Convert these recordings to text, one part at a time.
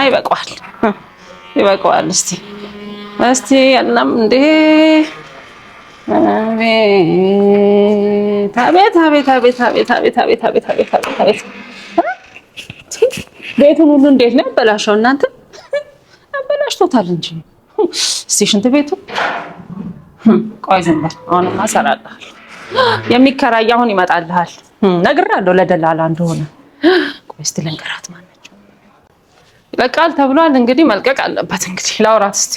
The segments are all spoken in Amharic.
አይ ይበቃዋል እስቲ የለም እንዴ አቤት ቤቱን ሁሉ እንዴት ነው ያበላሸው እናንተ አበላሽቶታል እንጂ እስቲ ሽንት ቤቱ ቆይ ዝም በል አሁንማ እሰራልሃለሁ የሚከራይ አሁን ይመጣልሃል ነግሬሃለሁ ለደላላ እንደሆነ ቆይ እስቲ ልንገራት ማነች ይበቃል ተብሏል እንግዲህ መልቀቅ አለበት እንግዲህ ላውራት እስቲ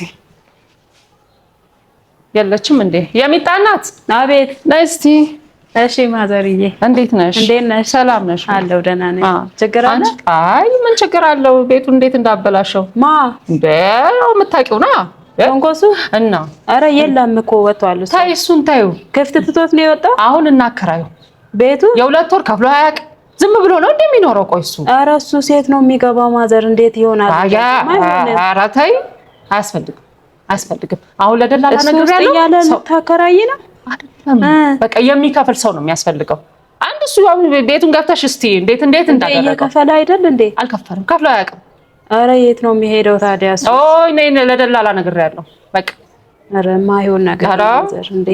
የለችም እንዴ የሚጣናት አቤት ነይ እስቲ እሺ ማዘርዬ እንዴት ነሽ ሰላም ነሽ አለው ደህና ነኝ ችግር አለ አይ ምን ችግር አለው ቤቱ እንዴት እንዳበላሸው ማ በው የምታውቂው ነው እንቆሱ እና አረ የለም እኮ ወጥቷል ታይ እሱን ታዩ ክፍት ትቶት ነው የወጣው አሁን እናከራዩ ቤቱ የሁለት ወር ከፍሎ አያውቅ ዝም ብሎ ነው እንደሚኖረው ቆይ እሱ አረ እሱ ሴት ነው የሚገባው ማዘር እንዴት ይሆናል አረ ታይ አያስፈልግም አሁን ለደላላ ነገር ያለው ሰው ታከራይ ነው በቃ የሚከፍል ሰው ነው የሚያስፈልገው አንድ እሱ ቤቱን ገብተሽ እስቲ እንዴት እንዳደረገው የከፈለ አይደል እንዴ አልከፈለም ከፍሎ አያውቅም አረ የት ነው የሚሄደው ታዲያ እሱ ኦይ ነይ ለደላላ ነገር ያለው በቃ አረ ማይሆን ነገር ማዘር እንዴ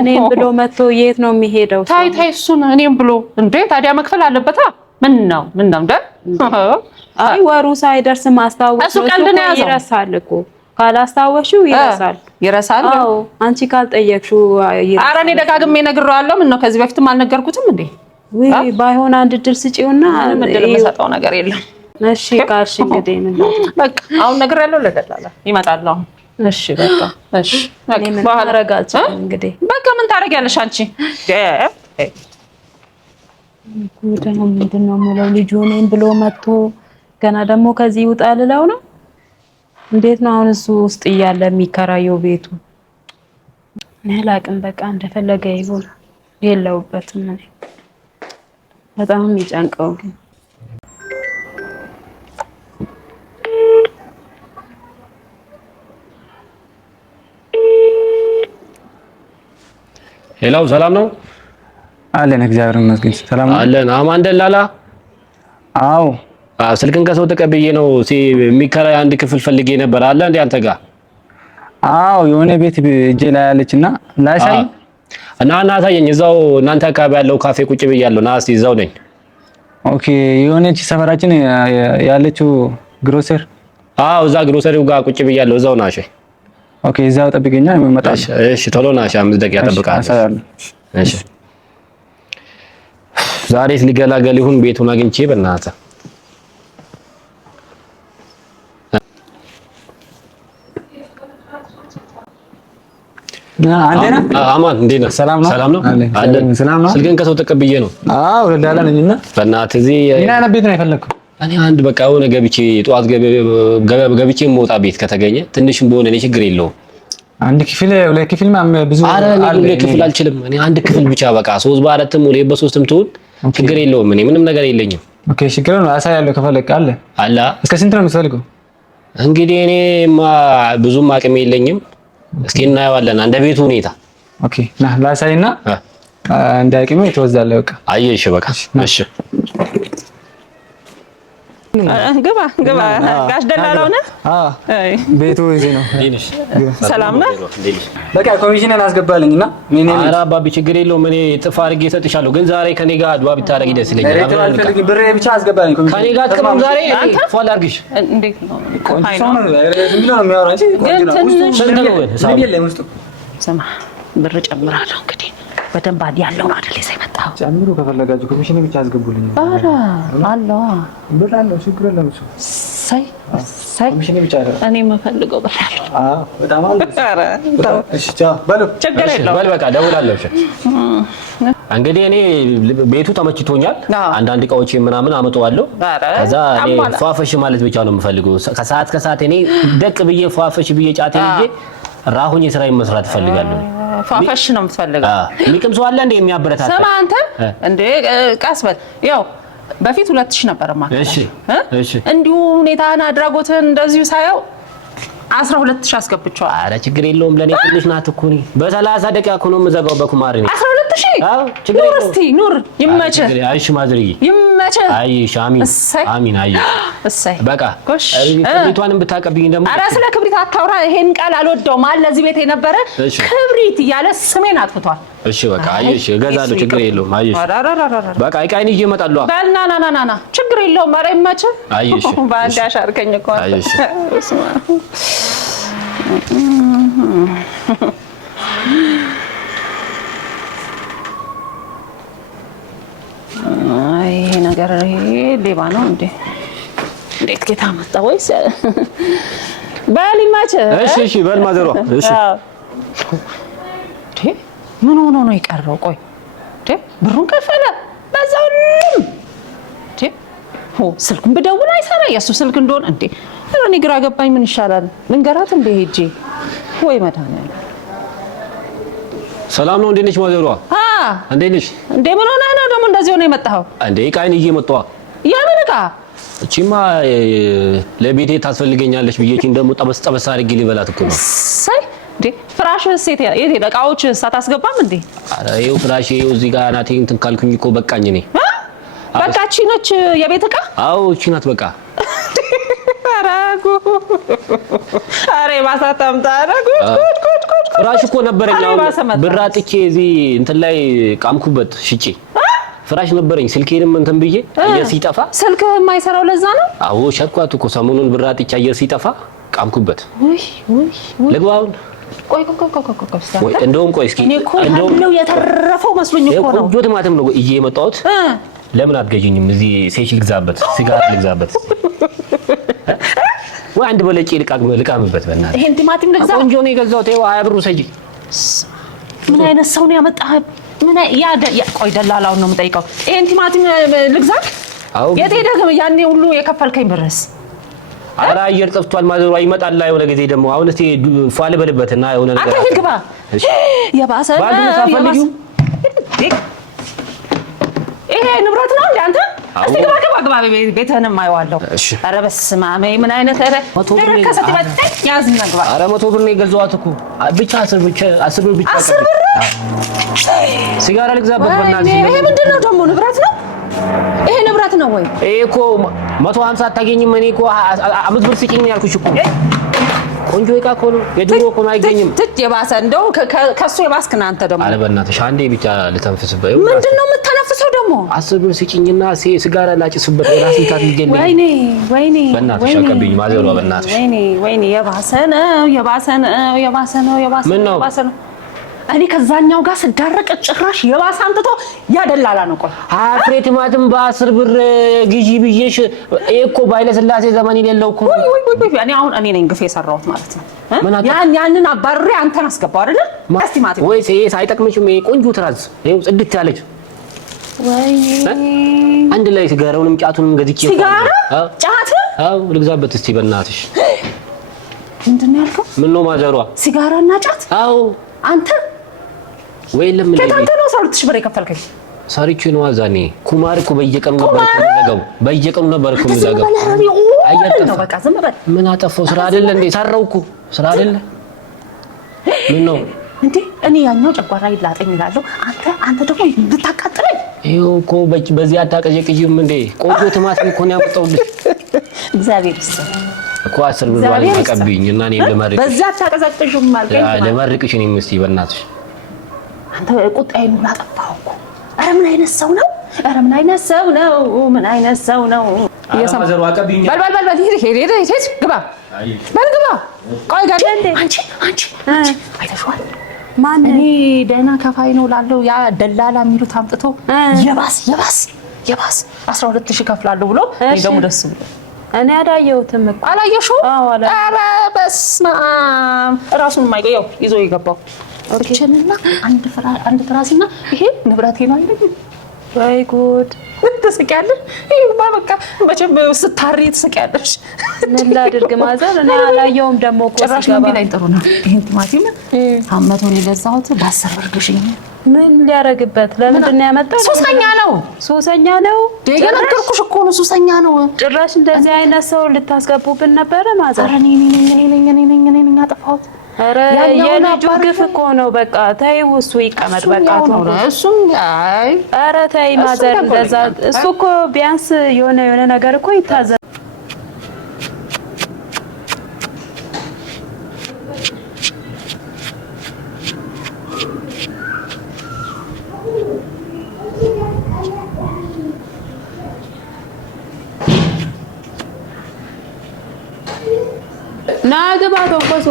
እኔም ብሎ መጥቶ የት ነው የሚሄደው ታይ እሱን እኔም ብሎ እንዴ ታዲያ መክፈል አለበታ ምን ነው እንደ አይ ወሩ ሳይደርስ ማስታወስ እሱ ቀልድ ነው ያዘው ይረሳል እኮ ካላስታወሽው ይረሳል አዎ አንቺ ካልጠየቅሽው ይረሳል አረ እኔ ደጋግሜ ነግሬዋለሁ ምን ነው ከዚህ በፊትም አልነገርኩትም እንዴ ወይ ባይሆን አንድ ድል ስጪውና ምንድነው መሰጣው ነገር የለም እሺ ካልሽ እንግዲህ ምን በቃ አሁን ነግሬያለሁ ለደላላ ይመጣል አሁን እሺ በቃ እሺ ምን ታረጋችሁ እንግዲህ በቃ ምን ታረጋለሽ አንቺ ጉዳዩ ምንድነው ማለት ልጅ ሆነን ብሎ መጥቶ ገና ደግሞ ከዚህ ውጣ ልለው ነው እንዴት ነው አሁን እሱ ውስጥ እያለ የሚከራየው ቤቱ ነላቅም በቃ እንደፈለገ ይሁን የለውበትም እኔ በጣም ይጨንቀው ግን ሄሎ ሰላም ነው አለን እግዚአብሔር ይመስገን ሰላም ነው አለን አማን ደላላ አዎ ስልክን ከሰው ተቀብዬ ነው የሚከራይ አንድ ክፍል ፈልጌ ነበር አለ እንዴ አንተ ጋር አዎ የሆነ ቤት እጄ ላይ ያለችና ላሳይ እና አሳየኝ እዛው እናንተ አካባቢ ያለው ካፌ ቁጭ ብያለሁ ና እስቲ እዛው ነኝ ኦኬ የሆነች ሰፈራችን ያለችው ግሮሰር አዎ እዛ ግሮሰሪው ጋር ቁጭ ብያለሁ እዛው ናሽ ኦኬ እዛው ጠብቀኛ መጣሽ እሺ ቶሎ ናሽ 5 ደቂቃ ጠብቃለሁ እሺ ዛሬስ ሊገላገል ይሁን ቤቱን አግኝቼ በእናትህ አንዴና አማን እንዴ ነው ሰላም ነው አለን ስልክን ከሰው ተቀብዬ ነው አዎ ለዳላ ነኝና በእናትህ እዚህ ምን አይነት ቤት ነው የፈለከው እኔ አንድ በቃ ሆነ ገብቼ ጧት ገብቼ ሞጣ ቤት ከተገኘ ትንሽም በሆነ እኔ ችግር የለውም አንድ ክፍል ሁለት ክፍል ብዙ አለ ክፍል አልችልም እኔ አንድ ክፍል ብቻ በቃ 3 በ4ም ወይ በ3ም ትሁን ችግር የለውም እኔ ምንም ነገር የለኝም ኦኬ ችግር ነው አሳያለሁ ከፈለክ አለ እስከ ስንት ነው የምትፈልገው እንግዲህ እኔ ብዙም አቅም የለኝም እስኪ እናየዋለን እንደ ቤቱ ሁኔታ ኦኬ ና ላሳይና እንደ አቅሜ ተወዛለህ በቃ አየሽ በቃ እሺ ግባ ጋሽ ደላላው ነህ ቤቱ እዚህ ነው ሰላም ነህ በቃ ኮሚሽንን አስገባልኝና ምን ኧረ አባቢ ችግር የለውም እኔ ጥፍ አድርጌ እሰጥሻለሁ ግን ዛሬ ከኔ ጋር አድዋ ብታረጊ ደስ ይለኛል ብሬ ብቻ አስገባልኝ ኮሚሽን ከኔ ጋር ጥቅም ዛሬ ፏል አድርግሽ እንዴት ነው ዝም ብሎ ነው የሚያወራው እንጂ ስማ ብር ጨምራለሁ እንግዲህ በደንብ ያለው አይደል የሰጣው ጨምሩ ከፈለጋችሁ ኮሚሽን ብቻ አስገቡልኝ ኧረ አለው ብር አለው ችግር የለም እሱ ሳይ ኮሚሽን ብቻ አይደል እኔ የምፈልገው ብር አለው በጣም አለ ኧረ እሺ ቻው በሉ ችግር የለውም በል በቃ ደውላለሁ እሺ እንግዲህ እኔ ቤቱ ተመችቶኛል አንዳንድ እቃዎች ምናምን አመጣዋለሁ ከዛ እኔ ፏፈሽ ማለት ብቻ ነው የምፈልገው ከሰዓት እኔ ደቅ ብዬ ፏፈሽ ብዬ ጫቴ ብዬ ራሁኝ ስራዬን መስራት እፈልጋለሁ ፋፈሽ ነው የምትፈልገው ሚቅም ሰው አለ እንደ የሚያበረታታ ስማ አንተ እንዴ ቀስበል ያው በፊት 2000 ነበር ማለት እሺ እንዲሁ ሁኔታና አድራጎትን እንደዚሁ ሳይው 12000 አስገብቻለሁ አረ ችግር የለውም ለኔ ትንሽ ናት እኮ ነኝ በ30 ደቂቃ እኮ ነው የምዘጋው በኩማር ነኝ 12000 4,000 ኑር እስቲ ኑር ይመችህ አይሽ ማዝርዬ ይመችህ አይሽ አሚን አይሽ እሰይ በቃ ክብሪቷንም ብታቀብኝ ደግሞ ኧረ ስለ ክብሪት አታውራ ይሄን ቃል አልወደውም አለ እዚህ ቤት የነበረ ክብሪት እያለ ስሜን አጥፍቷል እሺ በቃ አይሽ እገዛለሁ ችግር የለውም አይሽ በቃ አይቃይን ይዤ እመጣለሁ በልና ና ችግር የለውም ኧረ ይመችህ አይሽ ባንድ ያሻርከኝ እኮ አይሽ ይሄ ነገር ሌባ ነው እንዴ? እንዴት ጌታ መጣ ወይስ በል ይመችህ። እሺ በል ማዘሯ እሺ። ምን ሆኖ ነው የቀረው? ቆይ ብሩን ከፈለ በዛውም ስልኩን ብደውል አይሰራ የሱ ስልክ እንደሆነ እንዴ እኔ ግራ ገባኝ። ምን ይሻላል ልንገራት እንዴ ሄጄ ወይ መድኃኒዓለም ሰላም ነው እንዴት ነሽ ማዘሯ? እንዴት ነሽ? እንዴ ምን ሆነህ ነው ደግሞ እንደዚህ ሆነ የመጣኸው? እንዴ ቃይን ይዤ መጣሁ። የምን ዕቃ? እቺማ ለቤቴ ታስፈልገኛለች ብዬሽ እንደሞ ጠበስ አድርጌ ሊበላት እኮ ነው። ሳይ እንዴ ፍራሽስ የት ሄደ? ዕቃዎች ሳታስገባም እንዴ? አረ ይኸው ፍራሽ ይኸው እዚህ ጋር ናቴ እንትን ካልኩኝ እኮ በቃኝ እኔ። በቃ እቺ ነች የቤት ዕቃ? አዎ እቺ ናት በቃ። አሬ ባሳተምታ ጉድ ፍራሽ እኮ ነበረኝ ብር አጥቼ እዚህ እንትን ላይ ቃምኩበት ሽጬ ፍራሽ ነበረኝ ስልኬንም እንትን ብዬ አየር ሲጠፋ ስልክ የማይሰራው ለዛ ነው። አዎ ሸጥኳት እኮ ሰሞኑን ብር አጥቼ አየር ሲጠፋ ቃምኩበት። ለግባውን ቆይ እንደውም ቆይ እስኪ እንደው የተረፈው መስሎኝ እኮ ነው። ቆንጆ ቲማቲም ነው እዬ የመጣሁት። ለምን አትገዢኝም? እዚህ ሴሽ ልግዛበት ሲጋራ ልግዛበት ወይ አንድ በለጪ ልቃምበት በእናትህ። ይሄን ቲማቲም ልግዛ? ቆንጆ ነው የገዛሁት። ይኸው 20 ብር ሰጂ። ምን አይነት ሰው ነው ያመጣህ? ምን ቆይ ደላላውን ነው የምጠይቀው። ይሄን ቲማቲም ልግዛ? የት ሄደህ ያኔ ሁሉ የከፈልከኝ ብርስ? ኧረ አየር ጠፍቷል ማዘሯ ይመጣል የሆነ ጊዜ ደግሞ። አሁን እስቲ ፏል በልበትና የሆነ ነገር አንተ ግባ። የባሰ ይሄ ንብረት ነው እንዴ አንተ? እስቲ ግባ ቤትህንም አየዋለሁ። ኧረ በስመ አብ ምን አይነት ረከሰት ይመጣ ያዝ ነግባ። ኧረ 100 ብር ነው የገዛኋት እኮ ብቻ 10 ብር ብቻ 10 ብር ሲጋራ ልግዛበት በእናትህ። ይሄ ምንድን ነው ደግሞ ንብረት ነው? ይሄ ንብረት ነው ወይ? ይሄ እኮ 150 አታገኝም። እኔ እኮ 5 ብር ስጪኝ ያልኩሽ እኮ ቆንጆ ዕቃ እኮ ነው የድሮ እኮ ነው አይገኝም። የባሰ እንደው ከሱ የባስክና አንተ ደግሞ ኧረ በእናትሽ አንዴ ብቻ ልተንፍስበት። ምንድን ነው የምትተነፍሰው ደግሞ? 10 ብር ስጪኝና ሲጋራ ላጭስበት ራሴ ታትልገኝ። ወይኔ በእናትሽ አቀብኝ ማዘሯ በእናትሽ። ወይኔ የባሰ ነው። እኔ ከዛኛው ጋር ስዳረቅ ጭራሽ የባሰ አምጥቶ ያደላላ ነው። ቆይ አፍሬ ቲማቲም በ10 ብር ግዢ ብዬሽ እኮ ባይለ ስላሴ ዘመን የሌለው እኮ እኔ ነኝ ግፍ የሰራሁት ማለት ነው። ያንን አባርሬ አንተን አስገባው አይደል? ቲማቲም ወይስ ይሄ ሳይጠቅምሽም ይሄ ቆንጆ ትራዝ ይሄው ጽድት ያለች አንድ ላይ ሲጋራውንም ጫቱንም ገዝቼ ሲጋራ ጫት ልግዛበት እስቲ በእናትሽ። ምንድን ነው ያልከው? ምን ነው ማዘሯ? ሲጋራና ጫት? አዎ አንተ ወይ ለምን ከታንተ ነው 12 ሺህ ብር የከፈልከኝ? ሰርቼ ነው አዛኔ ኩማር እኮ በየቀኑ ነበር እኮ የምዘጋው። ነው በቃ ዝም በል። ምን አጠፋው? ስራ አይደለ እንዴ? ሰራው እኮ ስራ አይደለ? ምን ነው እንዴ? እኔ ያኛው ጨጓራ ይላጠኝ ይላል። አንተ ደግሞ ብታቃጥለኝ። ይኸው እኮ በዚህ አታቀዠቅዥም እንዴ? ቆንጆ ቲማቲም እኮ ነው ያመጣሁልሽ። እግዚአብሔር ይስጥህ እኮ 10 ብር ባለ ተቀብይኝ እና እኔ ለማድረግ በዛ አታቀዘቅዥም ማለት ነው። ለማድረግሽ እኔ እስቲ በእናትሽ አንተ ቁጣዬን ሁሉ አጠፋኸው እኮ። ኧረ ምን አይነት ሰው ነው? ምን አይነት ሰው ነው? ማዘሯ አቀብይኝ። በል ሂድ ግባ። ቆይ ጋር አንቺ አይተሽዋል? ማን? እኔ ደህና ከፋይ ነው ላለው ያ ደላላ የሚሉት አምጥቶ የባስ 12 ሺህ ከፍላለሁ ብሎ እኔ ደግሞ ደስ ብሎ እኔ አላየሁትም እኮ። አላየሽው? ኧረ በስመ አብ እራሱን የማይቀየው ይዞ የገባው እርችንና አንድ ትራስና ይሄ ንብረቴ ነው አይደል? ወይ ጉድ! ትስቂያለሽ። ይሄማ በቃ መቼም ስታሪ ትስቂያለሽ። ምን ላድርግ ማዘር? እኔ አላየሁም ደግሞ እኮ ጭራሽ ነው የሚለኝ። ጥሩ ነው ይሄን ቲማቲም 100 ነው የገዛሁት በ10 ብር ግዢኝ። ምን ሊያረግበት? ለምንድን ነው ያመጣው? ሱሰኛ ነው የነገርኩሽ እኮ ነው። ሱሰኛ ነው ጭራሽ። እንደዚህ አይነት ሰው ልታስገቡብን ነበረ ማዘር? ኧረ እኔ ነኝ አጠፋሁት። አረ የልጁ ግፍ እኮ ነው። በቃ ተይው፣ እሱ ይቀመጥ በቃ ነው። እሱም አይ አረ ተይ ማዘር እንደዛ። እሱ እኮ ቢያንስ የሆነ ነገር እኮ ይታዘብ። ናግባ ተንቆሱ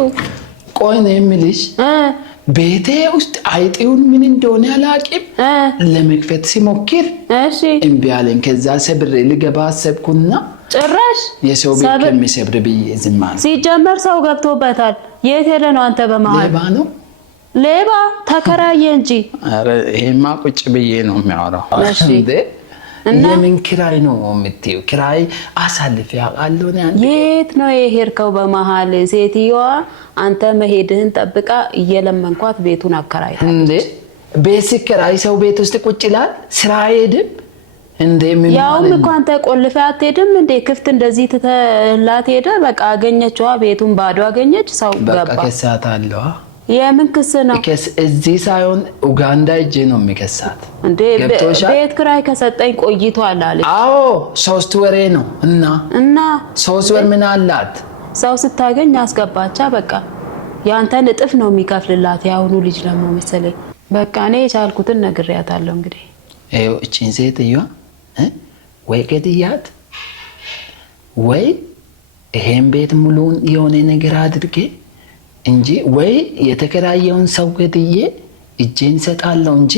ቆይ ነው የምልሽ ቤቴ ውስጥ አይጤውን ምን እንደሆነ አላውቅም። ለመክፈት ሲሞክር እሺ እምቢ አለኝ። ከዛ ሰብሬ ልገባ አሰብኩና ጭራሽ የሰው ቤት ከሚሰብር ብዬ ዝም አለ። ሲጀመር ሰው ገብቶበታል። የት ሄደ ነው አንተ? በመሃል ሌባ ነው ሌባ ተከራየ እንጂ። አረ ይሄማ ቁጭ ብዬ ነው የሚያወራው። እሺ የምን ኪራይ ነው የምትይው? ኪራይ አሳልፍ ያውቃለሁ ነው አንተ። የት ነው የሄድከው? በመሃል ሴትዮዋ አንተ መሄድህን ጠብቃ እየለመንኳት ቤቱን አከራይታ እንዴ። ቤት ሲከራይ ሰው ቤት ውስጥ ቁጭ ይላል? ስራ አይሄድም እንዴ? ምን ያውም እኮ አንተ ቆልፈህ አትሄድም እንዴ? ክፍት እንደዚህ ትተላት ሄደ። በቃ አገኘችዋ፣ ቤቱን ባዶ አገኘች። ሰው ገባ። በቃ ከሳት አለዋ። የምን ክስ ነው? ከስ እዚህ ሳይሆን ኡጋንዳ እጄ ነው የሚከሳት እንዴ። ቤት ክራይ ከሰጠኝ ቆይቷል አለች። አዎ 3 ወሬ ነው እና 3 ወር ምን አላት? ሰው ስታገኝ አስገባቻ። በቃ ያንተን እጥፍ ነው የሚከፍልላት። ያሁኑ ልጅ ደግሞ መሰለኝ። በቃ እኔ የቻልኩትን ነግሬያታለሁ። እንግዲህ ይኸው እቺን ሴትዮዋ ወይ ገድያት ወይ ይሄን ቤት ሙሉን የሆነ ነገር አድርጌ እንጂ ወይ የተከራየውን ሰው ገድዬ እጄን ሰጣለሁ እንጂ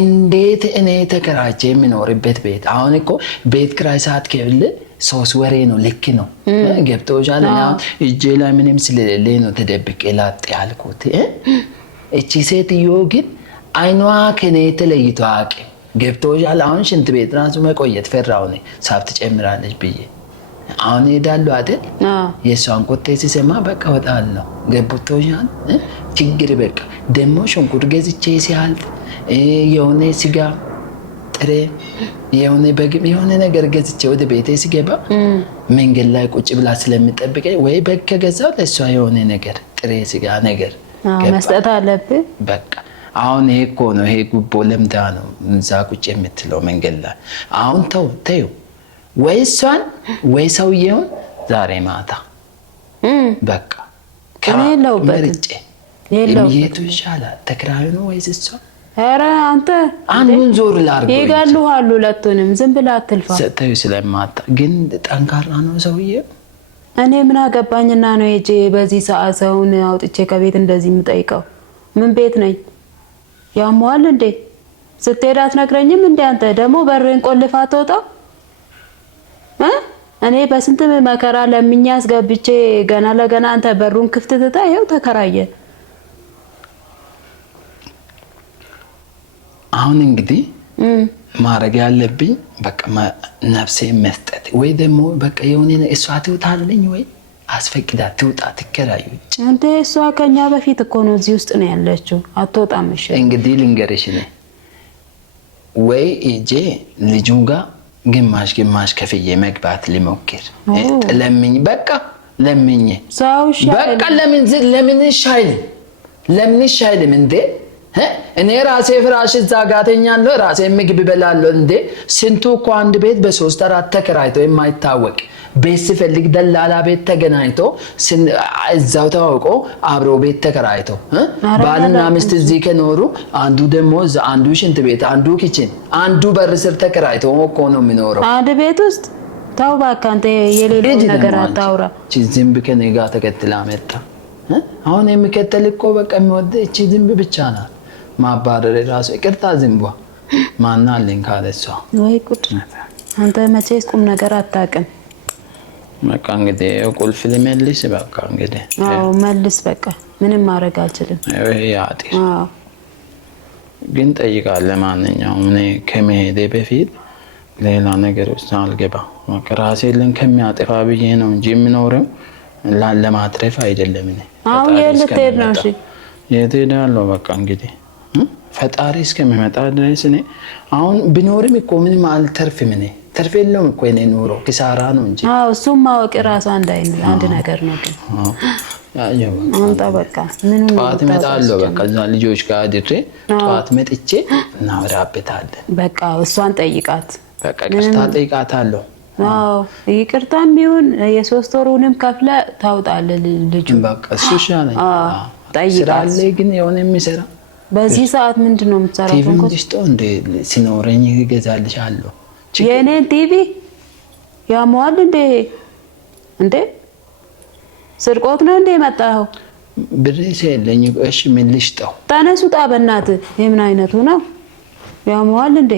እንዴት እኔ ተከራይቼ የሚኖርበት ቤት። አሁን እኮ ቤት ክራይ ሰዓት ከብል 3 ወሬ ነው። ልክ ነው። ገብቶሻል። እና እጄ ላይ ምንም ስለሌለ ነው ተደብቄ ላጥ ያልኩት። እቺ ሴትዮ ግን አይኗ ከኔ ተለይቶ አያውቅም። ገብቶሻል። አሁን ሽንት ቤት ራሱ መቆየት ፈራው ነው ሳብት ጨምራለች ብዬ አሁን ሄዳለሁ አይደል? የሷን ቆጤ ሲሰማ በቃ ወጣለሁ። ገብቶሻል። ችግር በቃ ደሞ ሽንኩርት ገዝቼ ሲያልፍ የሆነ ስጋ ጥሬ የሆነ በግም የሆነ ነገር ገዝቼ ወደ ቤቴ ሲገባ መንገድ ላይ ቁጭ ብላ ስለምጠብቀኝ ወይ በግ ከገዛው ለሷ የሆነ ነገር ጥሬ ስጋ ነገር መስጠት አለብህ። በቃ አሁን ይሄ እኮ ነው። ይሄ ጉቦ ለምዳ ነው እዛ ቁጭ የምትለው መንገድ ላይ። አሁን ተይው ወይ እሷን ወይ ሰውየውን ዛሬ ማታ በቃ ከመርጬ የቱ ይሻላል? ተከራዩ ነው ወይስ እሷ? ኧረ አንተ አንዱን ዞር ላድርገው ይጋሉሃል ሁለቱንም። ዝም ብለህ አትልፋ። ሰጠዩ ስለማታ ግን ጠንካራ ነው ሰውየው። እኔ ምን አገባኝና ነው እጄ በዚህ ሰዓት ሰውን አውጥቼ ከቤት እንደዚህ የምጠይቀው? ምን ቤት ነኝ? ያሟል እንዴ? ስትሄድ አትነግረኝም እንዴ? አንተ ደግሞ በርን ቆልፋ አትወጣም? እኔ በስንት መከራ ለምኛ አስገብቼ ገና ለገና አንተ በሩን ክፍት ትታ ይኸው ተከራየ። አሁን እንግዲህ ማድረግ ያለብኝ በቃ ነፍሴ መስጠት ወይ ደግሞ በቃ የሆነ እሷ ትውጣልኝ ወይ አስፈቅዳት ትውጣ ትከራዩ እንዴ። እሷ ከኛ በፊት እኮ ነው እዚህ ውስጥ ነው ያለችው። አትወጣም። እሺ እንግዲህ ልንገርሽ ነው ወይ እጄ ልጁ ጋር ግማሽ ከፍዬ መግባት ሊሞክር ለምኝ በቃ ለምኝ በቃ ለምን ሻይልም እንዴ? እኔ ራሴ ፍራሽ እዛ ጋር ተኛለሁ፣ ራሴ ምግብ በላለሁ። እንዴ ስንቱ እኮ አንድ ቤት በ3-4 ተከራይቶ የማይታወቅ ቤት ሲፈልግ ደላላ ቤት ተገናኝቶ እዛው ተዋውቆ አብሮ ቤት ተከራይቶ ባልና ሚስት እዚህ ከኖሩ አንዱ ደግሞ አንዱ ሽንት ቤት፣ አንዱ ኪችን፣ አንዱ በር ስር ተከራይቶ እኮ ነው የሚኖረው አንድ ቤት ውስጥ። ተው እባክህ አንተ የሌለው ነገር አታውራ። ዝንብ ከኔ ጋር ተከትላ መጣ። አሁን የሚከተል እኮ በቃ የሚወድ እቺ ዝንብ ብቻ ናት። ማባረር ራሱ ይቅርታ ዝንቧ ማናለኝ ካለሷ ወይ ቁጥ። አንተ መቼስ ቁም ነገር አታውቅም። በቃ እንግዲህ ቁልፍ ልመልስ። በቃ እንግዲህ አዎ መልስ። በቃ ምንም ማድረግ አልችልም። ይሄ ያጢ ግን ጠይቃለሁ። ለማንኛውም እኔ ከመሄዴ በፊት ሌላ ነገር ውስጥ አልገባ። በቃ ራሴን ከሚያጠፋ ብዬ ነው እንጂ የምኖረው ለማትረፍ አይደለም። እኔ አዎ የልትሄድ ነው? እሺ የት ሄዳለሁ? በቃ እንግዲህ ፈጣሪ እስከሚመጣ ድረስ እኔ አሁን ቢኖርም እኮ ምንም አልተርፍም። እኔ ተርፍ የለውም እኮ እኔ ኑሮ ኪሳራ ነው እንጂ። አዎ እሱም ማወቅ ራሱ አንድ ነገር ነው። ግን አምጣ በቃ ምን ጠዋት እመጣለሁ። በቃ እዛ ልጆች ጋር አድሬ ጠዋት መጥቼ እናወራበታለን። በቃ እሷን ጠይቃት። በቃ ይቅርታ ጠይቃታለሁ። አዎ ይቅርታም ቢሆን የ3 ወሩንም ከፍለ ታውጣለህ ልጁ። በቃ እሱ ይሻላል። ጠይቃት። ስራ አለ ግን የሆነ የሚሰራ በዚህ ሰዓት ምንድነው የምትሰራው? ቲቪ እንድስቶ እንደ ሲኖረኝ እገዛልሻለሁ። የኔን ቲቪ ያሟል እንዴ? እንዴ ስርቆት ነው እንዴ መጣው? ብር ሲለኝ እሺ ምን ልሽጠው? ተነሱ ጣ በእናትህ። የምን አይነቱ ነው? ያሟል እንዴ?